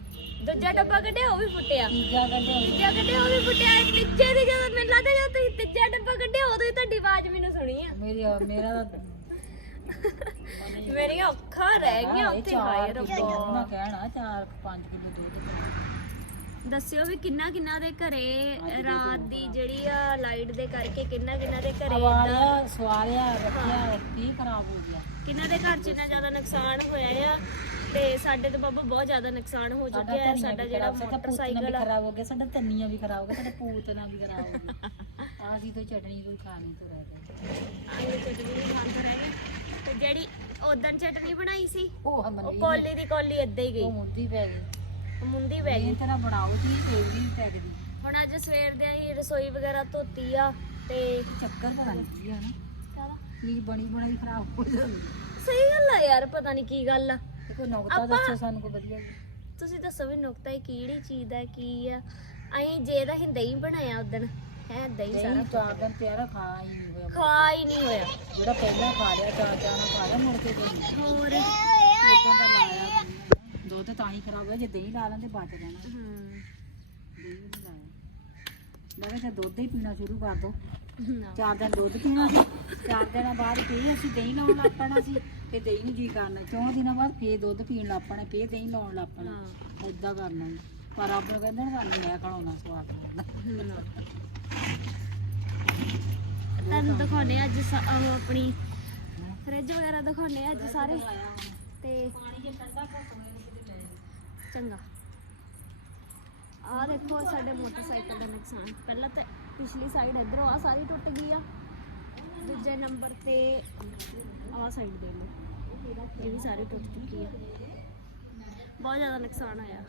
[SPEAKER 1] ਦੂਜਾ ਡੱਬਾ ਕੱਢਿਆ ਉਹ ਵੀ ਫੁੱਟਿਆ।
[SPEAKER 2] ਤੀਜਾ ਕੱਢਿਆ।
[SPEAKER 1] ਤੀਜਾ ਕੱਢਿਆ ਉਹ ਵੀ ਫੁੱਟਿਆ। ਤੀਜੇ ਦੀ ਜਦੋਂ ਮੈਨੂੰ ਲੱਗਦਾ ਜਦੋਂ ਤੁਸੀਂ ਤੀਜਾ ਡੱਬਾ ਕੱਢਿਆ ਉਦੋਂ ਹੀ ਤੁਹਾਡੀ ਆਵਾਜ਼ ਮੈਨੂੰ ਸੁਣੀ ਆ।
[SPEAKER 2] ਮੇਰੀ ਮੇਰਾ
[SPEAKER 1] ਮੇਰੀਆਂ ਅੱਖਾਂ ਰਹਿ ਗਈਆਂ ਉੱਥੇ ਹਾਏ ਰੱਬਾ।
[SPEAKER 2] ਕਹਿਣਾ 4 5 ਕਿਲੋ ਦੁੱਧ
[SPEAKER 1] ਦੱਸਿਓ ਵੀ ਕਿੰਨਾ ਕਿੰਨਾ ਦੇ ਘਰੇ ਰਾਤ ਦੀ ਜਿਹੜੀ ਆ ਲਾਈਟ ਦੇ ਕਰਕੇ ਕਿੰਨਾ ਕਿੰਨਾ ਦੇ ਘਰੇ
[SPEAKER 2] ਆਵਾਲਿਆ ਸਵਾਲਿਆ ਰੱਖਿਆ ਕੀ ਖਰਾਬ ਹੋ ਗਿਆ।
[SPEAKER 1] ਕਿੰਨਾ ਦੇ ਘਰ ਚ ਇੰਨਾ ਜ਼ਿਆਦਾ ਨੁਕਸਾਨ ਹੋਇਆ ਆ ਤੇ ਸਾਡੇ ਤੇ ਬਾਬਾ ਬਹੁਤ ਜ਼ਿਆਦਾ ਨੁਕਸਾਨ ਹੋ ਚੁੱਕਿਆ ਹੈ ਸਾਡਾ ਜਿਹੜਾ ਮੋਟਰਸਾਈਕਲ ਆ।
[SPEAKER 2] ਖਰਾਬ ਹੋ ਗਿਆ ਸਾਡਾ ਤੰਨੀਆਂ ਵੀ ਖਰਾਬ ਹੋ ਗਿਆ ਸਾਡਾ ਪੂਤਨਾ ਵੀ ਖਰਾਬ ਹੋ ਗਿਆ। ਆਹ ਸੀ ਤੋਂ ਚਟਣੀ ਕੋਈ ਖਾਣੀ ਤੋਂ ਰਹਿ ਗਈ
[SPEAKER 1] ਆਲੂ ਚਟਨੀ ਵੀ ਖਾਂਦੇ ਰਹਿ ਗਏ। ਤੇ ਜਿਹੜੀ ਉਦੋਂ ਚਟਨੀ ਬਣਾਈ ਸੀ
[SPEAKER 2] ਉਹ
[SPEAKER 1] ਕੋਲੀ ਦੀ ਕੋਲੀ ਏਦਾਂ ਹੀ
[SPEAKER 2] ਉਹ
[SPEAKER 1] ਗਈ
[SPEAKER 2] ਮੁੰਦੀ ਪੈ ਗਈ।
[SPEAKER 1] ਮੁੰਦੀ ਪੈ ਗਈ।
[SPEAKER 2] ਇਹ ਤਰ੍ਹਾਂ ਬਣਾਓ ਜੀ ਕੋਈ ਵੀ ਨਹੀਂ ਪੈਗਦੀ
[SPEAKER 1] ਹੁਣ ਅੱਜ ਸਵੇਰ ਦੇ ਅਸੀਂ ਰਸੋਈ ਵਗੈਰਾ ਧੋਤੀ ਆ ਤੇ
[SPEAKER 2] ਚੱਕਰ ਤਾਂ ਲੱਗਦੀ ਆ ਨਾ। ਚੀਜ਼ ਬਣੀ ਬਣਾਈ ਖਰਾਬ ਹੋ ਜਾਂਦੀ।
[SPEAKER 1] ਸਹੀ ਗੱਲ ਆ ਯਾਰ ਪਤਾ ਨਹੀਂ ਕੀ ਗੱਲ ਆ।
[SPEAKER 2] ਤੇ ਕੋਈ ਨੁਕਤਾ
[SPEAKER 1] ਆਪਾਂ-
[SPEAKER 2] ਦੱਸੋ ਸਾਨੂੰ ਕੋਈ ਵਧੀਆ ਜੀ।
[SPEAKER 1] ਤੁਸੀਂ ਦੱਸੋ ਵੀ ਨੁਕਤਾ ਇਹ ਕਿਹੜੀ ਚੀਜ਼ ਦਾ ਕੀ ਆ? ਅਸੀਂ ਜੇ ਤਾਂ ਅਸੀਂ ਦਹੀਂ ਬਣਾਇਆ ਉਦੋਂ ਹੈ ਦਹੀਂ ਸਾਰਾ
[SPEAKER 2] ਨਹੀਂ ਚਾਰ ਦਿਨ ਪਿਆਰਾ ਖਾ ਹੀ ਨਹੀਂ ਹੋਇਆ।
[SPEAKER 1] ਖਾ ਹੀ ਨਹੀਂ ਹੋਇਆ।
[SPEAKER 2] ਜਿਹੜਾ ਪਹਿਲਾਂ ਖਾ ਲਿਆ ਚਾਰ ਚਾਰ ਨਾਲ ਖਾ ਲਿਆ ਮੁੜ ਕੇ ਕੋਈ ਨਹੀਂ।
[SPEAKER 1] ਹੋਰ?
[SPEAKER 2] ਇਦਾਂ ਦਾ ਲਾਇਆ ਨਹੀਂ। ਦੁੱਧ ਤਾਂ ਹੀ ਖਰਾਬ ਹੋਇਆ ਜੇ ਦਹੀਂ ਲਾ ਲੈਂਦੇ ਬਚ ਜਾਣਾ।
[SPEAKER 1] ਹਮ,
[SPEAKER 2] ਦਹੀਂ ਵੀ ਨਹੀਂ ਲਾਇਆ। ਮੈਂ ਕਿਹਾ ਜੇ ਦੁੱਧ ਹੀ ਪੀਣਾ ਸ਼ੁਰੂ ਕਰ ਦੋ।
[SPEAKER 1] ਨਾ।
[SPEAKER 2] ਚਾਰ ਦਿਨ ਦੁੱਧ ਪੀਣਾ ਸੀ। ਚਾਰ ਦਿਨਾਂ ਬਾਅਦ ਫੇਰ ਅਸੀਂ ਦਹੀਂ ਲਾਉਣ ਲੱਗ ਪੈਣਾ ਸੀ। ਤੇ ਦਹੀਂ ਨੂੰ ਜੀ ਕਰਨਾ। ਚੌਂ ਦਿਨਾਂ ਬਾਅਦ ਫੇਰ ਦੁੱਧ ਪੀਣ ਲੱਗ ਪੈਣਾ ਫੇਰ ਦਹੀਂ ਲਾਉਣ ਲੱਗ ਪੈਣਾ। ਏਦਾਂ ਕਰਨਾ ਸੀ। ਪਰ ਆਪ ਨੂੰ ਕਹਿੰਦੇ ਨਾ ਸਾਨੂੰ ਮੈਂ ਖੜਾਉਣਾ ਸਵਾਦ ਲੱਗਦਾ।
[SPEAKER 1] ਨਾ। ਤੁਹਾਨੂੰ ਦਿਖਾਉਣੇ ਅੱਜ ਸਾ- ਉਹ ਆਪਣੀ ਫ੍ਰਿਜ ਵਗੈਰਾ ਦਿਖਾਉਣੇ ਅੱਜ ਸਾਰੇ। ਤੇ ਚੰਗਾ। ਆਹ ਦੇਖੋ ਸਾਡੇ ਮੋਟਰਸਾਈਕਲ ਦਾ ਨੁਕਸਾਨ। ਪਹਿਲਾਂ ਤਾਂ ਪਿਛਲੀ ਸਾਈਡ ਇਧਰੋਂ ਆ ਸਾਰੀ ਟੁੱਟ ਗਈ ਆ। ਦੂਜੇ ਨੰਬਰ ਤੇ ਆਹ ਸਾਈਡ ਦੇ ਲਓ। ਇਹ ਵੀ ਸਾਰੀ ਟੁੱਟ ਚੁੱਕੀ ਆ। ਬਹੁਤ ਜ਼ਿਆਦਾ ਨੁਕਸਾਨ ਹੋਇਆ।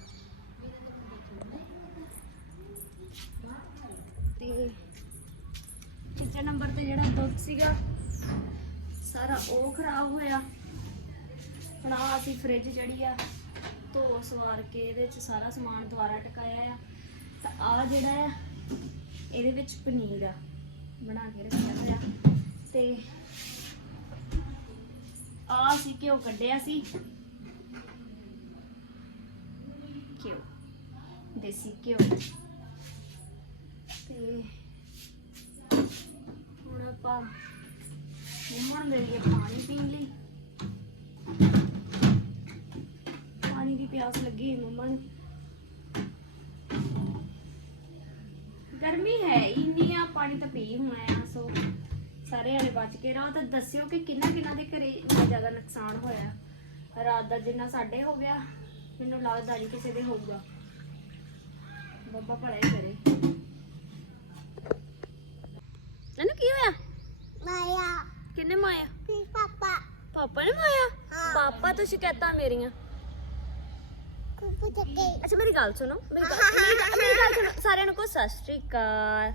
[SPEAKER 1] ਤੇ ਤੀਜੇ ਨੰਬਰ ਤੇ ਜਿਹੜਾ ਦੁੱਧ ਸੀਗਾ, ਸਾਰਾ ਉਹ ਖਰਾਬ ਹੋਇਆ। ਹੁਣ ਆਹ ਅਸੀਂ ਫ੍ਰਿਜ ਜਿਹੜੀ ਆ, ਧੋ ਸਵਾਰ ਕੇ ਇਹਦੇ ਚ ਸਾਰਾ ਸਮਾਨ ਦੁਬਾਰਾ ਟਕਾਇਆ ਆ। ਤਾਂ ਆ ਜਿਹੜਾ ਆ ਇਹਦੇ ਵਿੱਚ ਪਨੀਰ ਆ। ਬਣਾ ਕੇ ਰੱਖਿਆ ਹੋਇਆ। ਤੇ ਆ ਅਸੀਂ ਘਿਓ ਕੱਢਿਆ ਸੀ। ਘਿਓ, ਦੇਸੀ ਘਿਓ। ਤੇ ਹੁਣ ਆਪਾਂ ਮੰਮਾ ਨੂੰ ਦੇ ਦਈਏ ਪਾਣੀ ਪੀਣ ਲਈ। ਪਾਣੀ ਦੀ ਪਿਆਸ ਲੱਗੀ ਮੰਮਾ ਨੂੰ ਪਾਣੀ ਤਾਂ ਪੀ ਹੋਣਾ ਆ ਸੋ ਸਾਰੇ ਜਣੇ ਬਚ ਕੇ ਰਹੋ ਤਾਂ ਦੱਸਿਓ ਕਿ ਕਿੰਨਾ ਕਿੰਨਾ ਦੇ ਘਰੇ ਇੰਨਾ ਜ਼ਿਆਦਾ ਨੁਕਸਾਨ ਹੋਇਆ। ਰਾਤ ਦਾ ਜਿੰਨਾ ਸਾਡੇ ਹੋ ਗਿਆ ਮੈਨੂੰ ਲੱਗਦਾ ਨਹੀਂ ਕਿਸੇ ਦੇ ਹੋਊਗਾ। ਬੱਬਾ ਭਲਾ ਕਰੇ। ਇਹਨੂੰ ਕੀ ਹੋਇਆ?
[SPEAKER 4] ਮਾਇਆ
[SPEAKER 1] ਕਿੰਨੇ ਮਾਇਆ
[SPEAKER 4] ਵੀ ਪਾਪਾ?
[SPEAKER 1] ਪਾਪਾ ਨੇ ਮਾਇਆ ਪਾਪਾ ਤੋਂ ਸ਼ਿਕਾਇਤਾਂ ਮੇਰੀਆਂ।
[SPEAKER 4] ਕੁੱਕੂ ਚੱਕੇ।
[SPEAKER 1] ਅੱਛਾ ਮੇਰੀ ਗੱਲ ਸੁਣੋ। ਮੇਰੀ ਗੱਲ ਮੇਰੀ ਗੱਲ- ਮੇਰੀ ਗੱਲ ਸੁਣੋ। ਸਾਰਿਆਂ ਨੂੰ ਕੋ ਸਤਿ ਸ਼੍ਰੀ ਅਕਾਲ।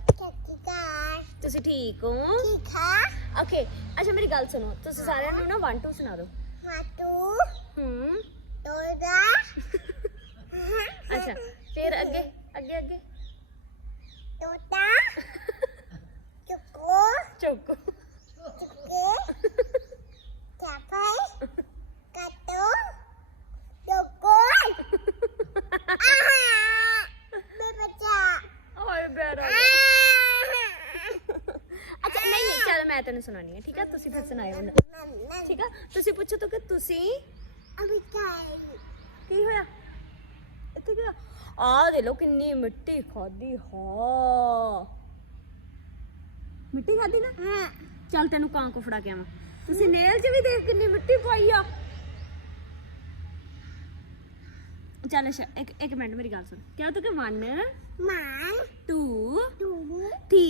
[SPEAKER 1] ਤੁਸੀਂ ਠੀਕ ਹੋ?
[SPEAKER 4] ਠੀਕ ਆ।
[SPEAKER 1] ਓਕੇ ਅੱਛਾ ਮੇਰੀ ਗੱਲ ਸੁਣੋ। ਤੁਸੀਂ ਸਾਰਿਆਂ ਨੂੰ ਨਾ 1 2 ਸੁਣਾ ਦਿਓ।
[SPEAKER 4] ਮਾਤੂ
[SPEAKER 1] ਹੂੰ।
[SPEAKER 4] ਤੋਦਾ
[SPEAKER 1] ਅੱਛਾ ਫਿਰ ਅੱਗੇ ਅੱਗੇ ਅੱਗੇ।
[SPEAKER 4] ਤੋਤਾ। ਚੁੱਕੋ।
[SPEAKER 1] ਚੁੱਕ।
[SPEAKER 4] ਚੁੱਕੇ। ਚਾਪਾਈ ਕੱਟੋ। ਚੁੱਕੋ। ਆਹਾ। ਮੈਂ ਬੱਚਾ।
[SPEAKER 1] ਮੈਂ ਤੈਨੂੰ ਸੁਣਾਣੀ ਹੈ ਠੀਕ ਆ? ਤੁਸੀਂ ਫਿਰ ਸੁਣਾਇਓ ਹੁਣ। ਠੀਕ ਆ? ਤੁਸੀਂ ਪੁੱਛੋ ਤਾਂ ਕਿ ਤੁਸੀਂ। ਕੀ ਹੋਇਆ? ਇੱਥੇ ਕੀ ਆ ਦੇ ਲੋ ਕਿੰਨੀ ਮਿੱਟੀ ਖਾਦੀ ਹਾਂ। ਮਿੱਟੀ ਖਾਦੀ ਨਾ?
[SPEAKER 4] ਹਾਂ।
[SPEAKER 1] ਚੱਲ ਤੈਨੂੰ ਕਾਂ ਕੋ ਫੜਾ ਕੇ ਆਵਾਂ। ਤੁਸੀਂ ਨੇਲ 'ਚ ਵੀ ਦੇਖ ਕਿੰਨੀ ਮਿੱਟੀ ਪਾਈ ਆ। ਚੱਲ ਅੱਛਾ ਇੱਕ ਇੱਕ ਮਿੰਟ ਮੇਰੀ ਗੱਲ ਸੁਣ। ਕਿਹਾ ਤੂੰ ਕਿ 1
[SPEAKER 4] ਮਾਂ।
[SPEAKER 1] 2
[SPEAKER 4] ਤੂੰ
[SPEAKER 1] 3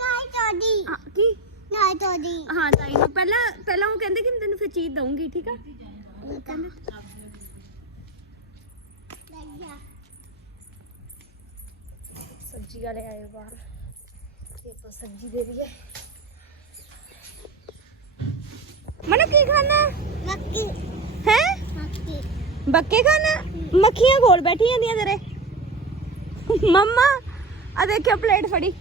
[SPEAKER 4] ਗਾਈ ਤੋਦੀ
[SPEAKER 1] ਆ ਕੀ? ਹਾਂ ਤਾਈ ਨੂੰ। ਪਹਿਲਾਂ ਪਹਿਲਾਂ ਉਹ ਕਹਿੰਦੇ ਕਿ ਮੈਂ ਤੈਨੂੰ ਫਿਰ ਚੀਜ਼ ਦਊਂਗੀ ਠੀਕ ਆ? ਸਬਜ਼ੀ ਵਾਲੇ ਆਏ ਬਾਹਰ। ਤੇ ਆਪਾਂ ਸਬਜ਼ੀ ਦੇ ਦਈਏ। ਮਨ ਕੀ ਖਾਣਾ?
[SPEAKER 4] ਮੱਕੀ।
[SPEAKER 1] ਹੈ?
[SPEAKER 4] ਮੱਕੀ।
[SPEAKER 1] ਬੱਕੇ ਖਾਣਾ ਮੱਖੀਆਂ ਕੋਲ ਬੈਠੀ ਜਾਂਦੀਆਂ ਤੇਰੇ। ਮੰਮਾ ਆ ਦੇਖਿਓ ਪਲੇਟ ਫੜੀ।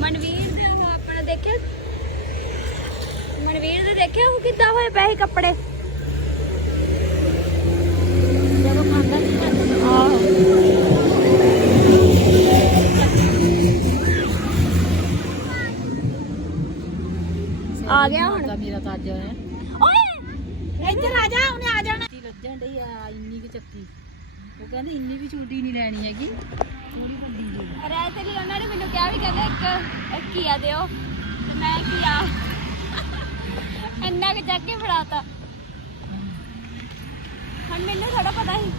[SPEAKER 1] ਮਨਵੀਰ ਦੇ ਉਹ ਆਪਣਾ ਦੇਖਿਆ ਮਨਵੀਰ ਦੇ ਦੇਖਿਆ ਉਹ ਕਿੱਦਾਂ ਹੋਏ ਪਏ ਕੱਪੜੇ।
[SPEAKER 2] ਜਦੋਂ ਖਾਂਦਾ ਨਹੀਂ ਖਾਂਦਾ
[SPEAKER 1] ਆਹੋ। ਆ ਗਿਆ ਹੁਣ?
[SPEAKER 2] ਦਾ ਮੇਰਾ ਤਾਂ ਅੱਜ ਹੈ
[SPEAKER 1] ਓਏ!
[SPEAKER 2] ਇੱਧਰ ਆ ਜਾ ਉਹਨੇ ਆ ਜਾਣਾ। ਚੀ ਰੱਜਣ ਡਈ ਆ ਇੰਨੀ ਕੁ ਚੱਕੀ। ਉਹ ਕਹਿੰਦੇ ਇੰਨੀ ਵੀ ਛੋਟੀ ਨਹੀਂ ਲੈਣੀ ਹੈਗੀ। ਥੋੜੀ ਵੱਡੀ ਜੀ
[SPEAKER 1] ਰਾਇ ਤੇ ਲਈ ਉਹਨਾਂ ਨੇ ਮੈਨੂੰ ਕਿਹਾ ਵੀ ਕਹਿੰਦੇ ਇੱਕ ਇੱਕ ਕੀਆ ਦਿਓ। ਤੇ ਮੈਂ ਕੀਆ ਇੰਨਾ ਕੁ ਚੱਕ ਕੇ ਫੜਾਤਾ। ਹੁਣ ਮੈਨੂੰ ਥੋੜਾ ਪਤਾ ਸੀ।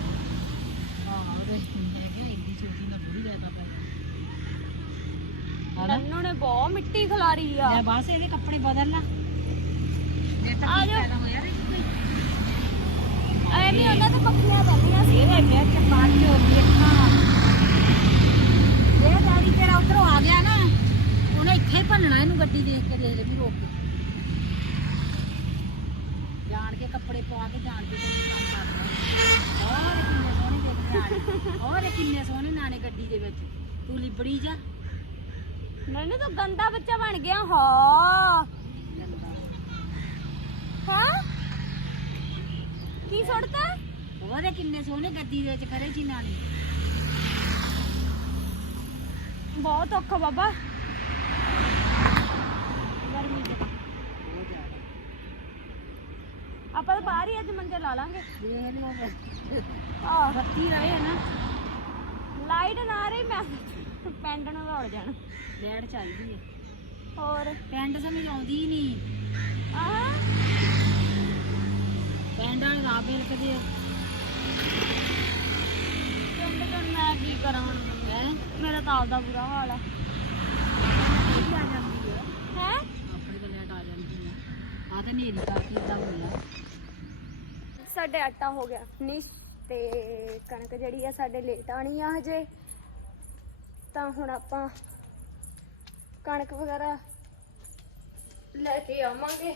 [SPEAKER 2] ਹਾਂ ਉਹਦੇ ਮੈਂ ਕਿਹਾ ਇੰਨੀ ਛੋਟੀ ਨਾ ਬੁੜੀ ਲੈਦਾ ਪੈ ਹਾਲਾ
[SPEAKER 1] ਨੰਨੂ ਨੇ ਬਹੁਤ ਮਿੱਟੀ ਖਲਾਰੀ ਆ।
[SPEAKER 2] ਲੈ ਬਸ ਇਹਦੇ ਕੱਪੜੇ ਬਦਲ ਲਾ। ਜੇ ਤਾਂ
[SPEAKER 1] ਆ।
[SPEAKER 2] ਫਾਇਦਾ ਹੋਇਆ ਰੇ। ਕੋਈ
[SPEAKER 1] ਐ ਵੀ ਉਹਨਾਂ ਤੋਂ ਪੱਕੀਆਂ ਚੱਲੀਆਂ ਸੀ।
[SPEAKER 2] ਇਹਦੇ ਵਿੱਚ ਪੰਜ ਦੇਖਾਂ ਇਹ ਗਾੜੀ ਤੇਰਾ ਉਧਰੋਂ ਆ ਗਿਆ ਨਾ ਉਹਨੇ ਇੱਥੇ ਹੀ ਭੰਨਣਾ ਇਹਨੂੰ ਗੱਡੀ ਦੇਖ ਕੇ ਦੇਖ ਲੈ ਵੀ ਰੋਕ ਜਾਣ ਕੇ ਕੱਪੜੇ ਪਵਾ ਕੇ ਜਾਣ ਕੇ ਕੰਮ ਕਰਨਾ। ਹੋਰ ਕਿੰਨੇ ਸੋਹਣੇ ਦੇਖਦੇ ਹੋਰ ਕਿੰਨੇ ਸੋਹਣੇ ਨਾਣੇ ਗੱਡੀ ਦੇ ਵਿੱਚ। ਤੂੰ ਲਿਬੜੀ ਜਾ।
[SPEAKER 1] ਨੰਨੂ ਤਾਂ ਗੰਦਾ ਬੱਚਾ ਬਣ ਗਿਆ ਹਾਂ। ਹਾਂ? ਕੀ ਸੁੱਟਤਾ?
[SPEAKER 2] ਹੋਰ ਕਿੰਨੇ ਸੋਹਣੇ ਗੱਡੀ ਦੇ ਵਿੱਚ ਖੜੇ ਸੀ ਨਾਨੀ
[SPEAKER 1] ਬਹੁਤ ਔਖਾ ਬਾਬਾ। ਗਰਮੀ ਦੇ। ਆਪਾਂ ਤਾਂ ਬਾਹਰ ਹੀ ਅੱਜ ਮੰਜੇ ਲਾ ਲਾਂਗੇ।
[SPEAKER 2] ਦੇਖ ਲਿਓ।
[SPEAKER 1] ਆਹ।
[SPEAKER 2] ਬੱਤੀ ਰਹੇ ਨਾ।
[SPEAKER 1] ਲਾਈਟ ਨਾ ਰਹੀ ਮੈਂ। ਪੈਂਡ ਨੂੰ ਦੌੜ ਜਾਣਾ।
[SPEAKER 2] ਲੈਟ ਚੱਲਦੀ ਹੈ
[SPEAKER 1] ਹੋਰ?
[SPEAKER 2] ਪਿੰਡ ਸਮਝ ਆਉਂਦੀ ਨਹੀਂ
[SPEAKER 1] ਆਹ?
[SPEAKER 2] ਪਿੰਡ ਵਾਲੇ ਰਾਹ ਬਿਲਕਦੇ ਆ।
[SPEAKER 1] ਪਿੰਡ ਤੋਂ ਮੈਂ ਕੀ ਕਰਾਂ ਹੁਣ?
[SPEAKER 2] ਹੈ?
[SPEAKER 1] ਮੇਰਾ ਤਾਂ ਆਪਦਾ ਬੁਰਾ ਹਾਲ ਆ।
[SPEAKER 2] ਇਹ ਆ ਜਾਂਦੀ ਆ।
[SPEAKER 1] ਹੈ?
[SPEAKER 2] ਆਪਣੇ ਕੋਲ ਲੈਟ ਆ ਜਾਂਦੀ ਆ। ਆ ਤੇ ਨੇਰੀ ਕਾਫੀ ਇਦਾਂ ਹੋਇਆ।
[SPEAKER 1] ਸਾਡੇ ਆਟਾ ਹੋ ਗਿਆ। ਫਿਨਿਸ਼ ਤੇ ਕਣਕ ਜਿਹੜੀ ਆ ਸਾਡੇ ਲੇਟ ਆਣੀ ਆ ਹਜੇ। ਤਾਂ ਹੁਣ ਆਪਾਂ ਕਣਕ ਵਗੈਰਾ ਲੈ ਕੇ ਆਵਾਂਗੇ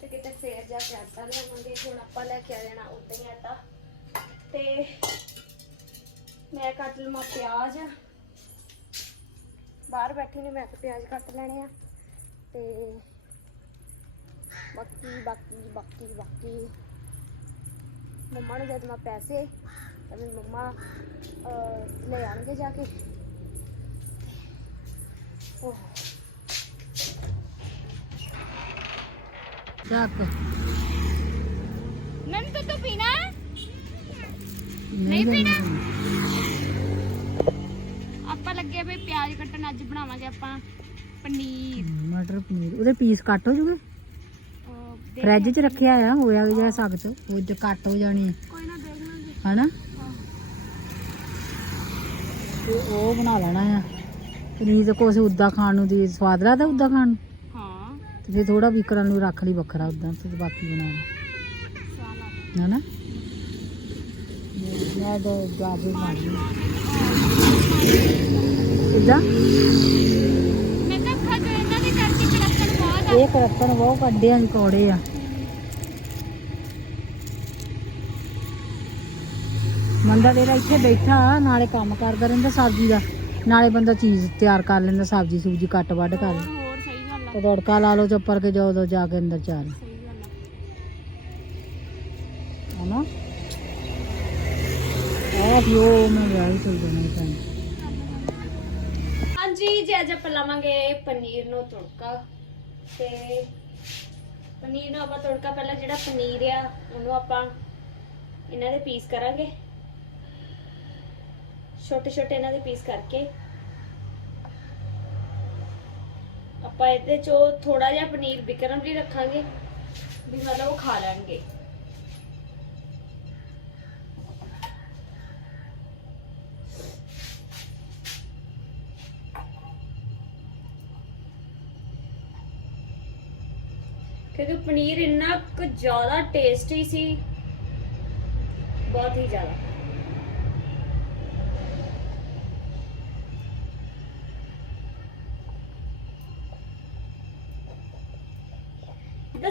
[SPEAKER 1] ਤੇ ਕਿਤੇ ਫੇਰ ਜਾ ਕੇ ਆਟਾ ਲਿਆਵਾਂਗੇ ਹੁਣ ਆਪਾਂ ਲੈ ਕੇ ਆ ਜਾਣਾ ਉਦਾਂ ਹੀ ਆਟਾ। ਤੇ ਮੈਂ ਕੱਟ ਲਵਾਂ ਪਿਆਜ਼। ਬਾਹਰ ਬੈਠੀ ਨੇ, ਮੈਂ ਤਾਂ ਪਿਆਜ਼ ਕੱਟ ਲੈਣੇ ਆ। ਤੇ ਬਾਕੀ ਬਾਕੀ ਬਾਕੀ ਬਾਕੀ। ਮੰਮਾ ਨੂੰ ਜਦ ਮੈਂ ਪੈਸੇ, ਤਾਂ ਮੇਰੀ ਮੰਮਾ ਲੈ ਆਣਗੇ ਜਾ ਕੇ। ਓਹ
[SPEAKER 2] ਚੱਕ
[SPEAKER 1] ਮੈਨੂੰ ਤਾਂ ਤੂੰ ਪੀਣਾ ਹੈ? ਨਹੀਂ ਪੀਣਾ ਆਪਾਂ ਲੱਗੇ ਵੀ ਪਿਆਜ਼ ਕੱਟਣ ਅੱਜ ਬਣਾਵਾਂਗੇ ਆਪਾਂ ਪਨੀਰ
[SPEAKER 2] ਮਟਰ ਪਨੀਰ ਉਹਦੇ ਪੀਸ ਕੱਟ ਹੋ ਜੂਗੇ ਫ੍ਰਿਜ 'ਚ ਰੱਖਿਆ ਆ ਹੋਇਆ ਵੀ ਜਾ ਸਖਤ ਉਹ ਜੇ ਕੱਟ ਹੋ ਜਾਣੀ
[SPEAKER 1] ਕੋਈ ਨਾ ਦੇਖ ਲਾਂਗੇ
[SPEAKER 2] ਹਨਾ
[SPEAKER 1] ਹਾਂ।
[SPEAKER 2] ਤੇ ਉਹ ਬਣਾ ਲੈਣਾ ਆ ਪਨੀਰ ਤਾਂ ਕੁਛ ਉਦਾਂ ਖਾਣ ਨੂੰ ਦੀ ਸਵਾਦ ਲੱਗਦਾ ਉਦਾਂ ਖਾਣ ਨੂੰ?
[SPEAKER 1] ਹਾਂ।
[SPEAKER 2] ਤੇ ਫਿਰ ਥੋੜਾ ਵੀਕਰਾਂ ਨੂੰ ਰੱਖ ਲਈ ਵੱਖਰਾ ਉਦਾਂ ਤੇ ਬਾਕੀ ਬਣਾ ਲੈ ਹਨਾ ਮੈਂ ਤਾਂ ਜਾਦੇ ਬਣਾ ਇਦਾਂ
[SPEAKER 1] ਮੈਂ ਤਾਂ ਖਾ ਕੇ ਇਹਨਾਂ ਦੇ ਕਰਕੇ ਕੜਕਣ ਬਹੁਤ ਆ।
[SPEAKER 2] ਇਹ ਕਰਪਣ ਬਹੁਤ ਕੱਢੇ ਆ ਕੌੜੇ ਆ। ਮੰਦਾ ਡੇਰਾ ਇੱਥੇ ਬੈਠਾ ਨਾਲੇ ਕੰਮ ਕਰਦਾ ਰਹਿੰਦਾ ਸਬਜ਼ੀ ਦਾ। ਨਾਲੇ ਬੰਦਾ ਚੀਜ਼ ਤਿਆਰ ਕਰ ਲੈਂਦਾ ਸਬਜ਼ੀ ਸੂਜੀ ਕੱਟ ਵੱਢ ਕਰ
[SPEAKER 1] ਹੋਰ ਸਹੀ ਗੱਲ ਆ।
[SPEAKER 2] ਤੜਕਾ ਲਾ ਲਓ ਚੱਪਰ ਕੇ ਜਾਓ ਉਦੋਂ ਜਾ ਕੇ ਅੰਦਰ ਚਾਰ
[SPEAKER 1] ਸਹੀ ਗੱਲ ਆ।
[SPEAKER 2] ਹਨਾ? ਉਹ ਗਿਆ ਵੀ ਉਹ ਮੈਂ ਵਿਆਹ ਹੀ ਚਲ ਜਾਣਾ ਤਾਂ
[SPEAKER 1] ਹਾਂਜੀ ਜੀ ਅੱਜ ਆਪਾਂ ਲਾਵਾਂਗੇ ਪਨੀਰ ਨੂੰ ਤੜਕਾ ਤੇ ਪਨੀਰ ਨੂੰ ਆਪਾਂ ਤੜਕਾ ਪਹਿਲਾਂ ਜਿਹੜਾ ਪਨੀਰ ਆ ਉਹਨੂੰ ਆਪਾਂ ਇਹਨਾਂ ਦੇ ਪੀਸ ਕਰਾਂਗੇ। ਛੋਟੇ ਛੋਟੇ ਇਹਨਾਂ ਦੇ ਪੀਸ ਕਰਕੇ। ਆਪਾਂ ਇਹਦੇ ਚੋਂ ਥੋੜਾ ਜਿਹਾ ਪਨੀਰ ਬਿਕਰਮ ਲਈ ਰੱਖਾਂਗੇ, ਵੀ ਮਤਲਬ ਉਹ ਖਾ ਲੈਣਗੇ। ਕਿਉਂਕਿ ਪਨੀਰ ਇੰਨਾ ਕੁ ਜ਼ਿਆਦਾ ਟੇਸਟੀ ਸੀ, ਬਹੁਤ ਹੀ ਜ਼ਿਆਦਾ।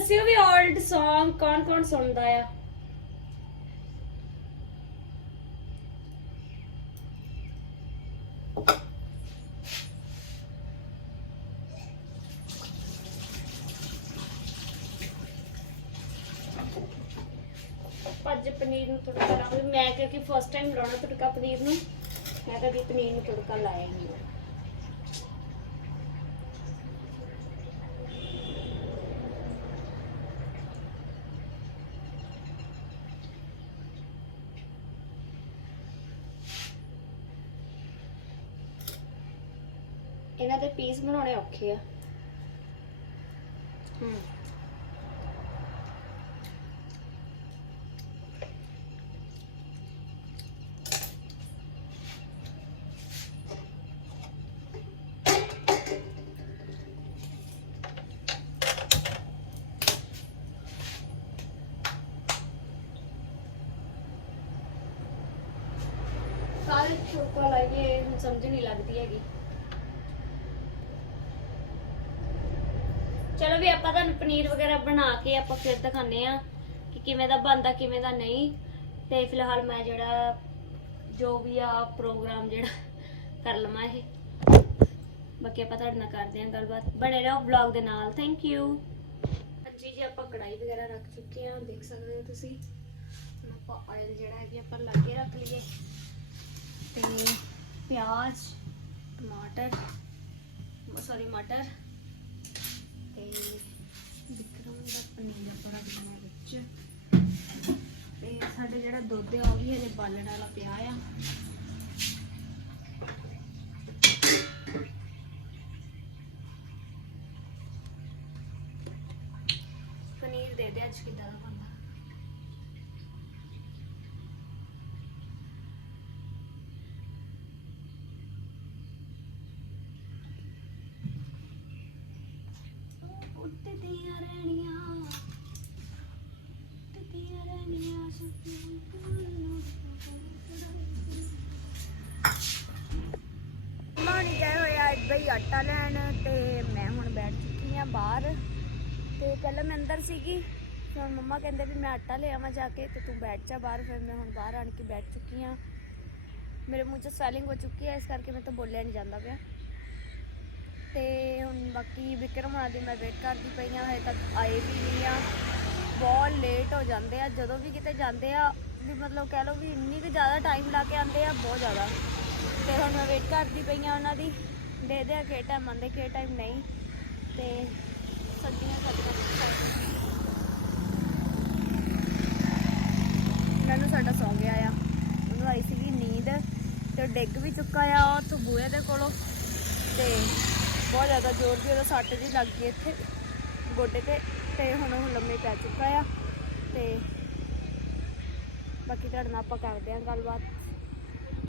[SPEAKER 1] ਦੱਸਿਓ ਵੀ 올ਡ Song ਕੌਣ ਕੌਣ ਸੁਣਦਾ ਆ? ਅੱਜ ਪਨੀਰ ਨੂੰ ਤੜਕਾ ਲਾਉਂਗੀ ਮੈਂ ਕਿਉਂਕਿ ਫਸਟ ਟਾਈਮ ਲਾਉਣਾ ਤੜਕਾ ਪਨੀਰ ਨੂੰ, ਮੈਂ ਕਦੀ ਪਨੀਰ ਨੂੰ ਤੜਕਾ ਲਾਇਆ ਹੀ ਨਹੀਂ ਇਹਨਾਂ ਦੇ ਪੀਸ ਬਣਾਉਣੇ ਔਖੇ ਆ ਹੂੰ ਸਾਰੇ ਛੋਕਾ ਲਾਈਏ ਹੁਣ ਸਮਝ ਨਹੀਂ ਲੱਗਦੀ ਹੈਗੀ ਚਲੋ ਵੀ ਆਪਾਂ ਤੁਹਾਨੂੰ ਪਨੀਰ ਵਗੈਰਾ ਬਣਾ ਕੇ ਆਪਾਂ ਫਿਰ ਦਿਖਾਉਂਦੇ ਆ ਕਿ ਕਿਵੇਂ ਦਾ ਬਣਦਾ, ਕਿਵੇਂ ਦਾ ਨਹੀਂ। ਤੇ ਫਿਲਹਾਲ ਮੈਂ ਜਿਹੜਾ ਜੋ ਵੀ ਆ ਪ੍ਰੋਗਰਾਮ ਜਿਹੜਾ ਕਰ ਲਵਾਂ ਇਹ। ਬਾਕੀ ਆਪਾਂ ਤੁਹਾਡੇ ਨਾਲ ਕਰਦੇ ਹਾਂ ਗੱਲਬਾਤ। ਬਣੇ ਰਹੋ ਵਲੌਗ ਦੇ ਨਾਲ। ਥੈਂਕ ਯੂ ਹਾਂਜੀ ਜੀ, ਆਪਾਂ ਕੜਾਈ ਵਗੈਰਾ ਰੱਖ ਚੁੱਕੇ ਹਾਂ। ਦੇਖ ਸਕਦੇ ਹੋ ਤੁਸੀਂ। ਹੁਣ ਆਪਾਂ ਆਇਲ ਜਿਹੜਾ ਹੈ ਕਿ ਆਪਾਂ ਲਾ ਕੇ ਰੱਖ ਲਈਏ। ਤੇ ਪਿਆਜ਼, ਟਮਾਟਰ ਸੌਰੀ ਮਟਰ ਤੇ ਵਿਕਰਮ ਦਾ ਪਨੀਰ ਬੜਾ ਬਣਾ ਵਿੱਚ। ਤੇ ਸਾਡੇ ਜਿਹੜਾ ਦੁੱਧ ਆ, ਉਹ ਵੀ ਹਜੇ ਬਾਲਣ ਵਾਲਾ ਪਿਆ ਆ। ਪਨੀਰ ਦੇ ਦੇ ਅੱਜ ਕਿੱਦਾਂ ਦਾ ਹੋਇਆ ਆਟਾ ਲੈਣ ਤੇ ਮੈਂ ਹੁਣ ਬੈਠ ਚੁੱਕੀ ਆ ਬਾਹਰ। ਤੇ ਪਹਿਲਾਂ ਮੈਂ ਅੰਦਰ ਸੀਗੀ, ਫਿਰ ਹੁਣ ਮੰਮਾ ਕਹਿੰਦੇ ਵੀ ਮੈਂ ਆਟਾ ਲੈ ਆਵਾਂ ਜਾ ਕੇ ਤੇ ਤੂੰ ਬੈਠ ਜਾ ਬਾਹਰ, ਫਿਰ ਮੈਂ ਹੁਣ ਬਾਹਰ ਆਣ ਕੇ ਬੈਠ ਚੁੱਕੀ ਆ ਮੇਰੇ ਮੂੰਹ 'ਚ ਸਵੈਲਿੰਗ ਹੋ ਚੁੱਕੀ ਹੈ, ਇਸ ਕਰਕੇ ਮੈਂ ਤਾਂ ਬੋਲਿਆ ਨਹੀਂ ਜਾਂਦਾ ਪਿਆ। ਤੇ ਹੁਣ ਬਾਕੀ ਵਿਕਰਮ ਹੋਣਾ ਦੀ ਮੈਂ ਵੇਟ ਕਰਦੀ ਪਈ ਆ ਹਜੇ ਤੱਕ ਆਏ ਵੀ ਨਹੀਂ ਆ। ਬਹੁਤ ਲੇਟ ਹੋ ਜਾਂਦੇ ਆ, ਜਦੋਂ ਵੀ ਕਿਤੇ ਜਾਂਦੇ ਆ, ਵੀ ਮਤਲਬ ਕਹਿ ਲਓ ਵੀ ਇੰਨੀ ਕੁ ਜ਼ਿਆਦਾ ਟਾਈਮ ਲਾ ਕੇ ਆਉਂਦੇ ਆ, ਬਹੁਤ ਜ਼ਿਆਦਾ। ਤੇ ਹੁਣ ਮੈਂ ਵੇਟ ਕਰਦੀ ਪਈ ਆ ਉਹਨਾਂ ਦੀ। ਦੇ ਆ ਕਿ ਟਾਈਮ ਆਉਂਦੇ ਕਿ ਟਾਈਮ ਨਹੀਂ ਤੇ ਸੱਜੀਆਂ ਸੱਜੀਆਂ ਮੈਨੂੰ ਸਾਡਾ ਸੌ ਗਿਆ ਆ। ਉਹਨੂੰ ਆਈ ਸੀਗੀ ਨੀਂਦ ਤੇ ਡਿੱਗ ਵੀ ਚੁੱਕਾ ਆ ਉਹ ਤੋਂ ਬੂਹੇ ਦੇ ਕੋਲੋਂ। ਤੇ ਬਹੁਤ ਜ਼ਿਆਦਾ ਜ਼ੋਰ ਦੀ ਉਹਦਾ ਸੱਟ ਜੀ ਲੱਗ ਗਈ ਇੱਥੇ। ਗੋਡੇ ਤੇ ਤੇ ਹੁਣ ਉਹ ਲੰਮੇ ਪੈ ਚੁੱਕਾ ਆ। ਤੇ ਬਾਕੀ ਤੁਹਾਡੇ ਨਾਲ ਆਪਾਂ ਕਰਦੇ ਹਾਂ ਗੱਲਬਾਤ।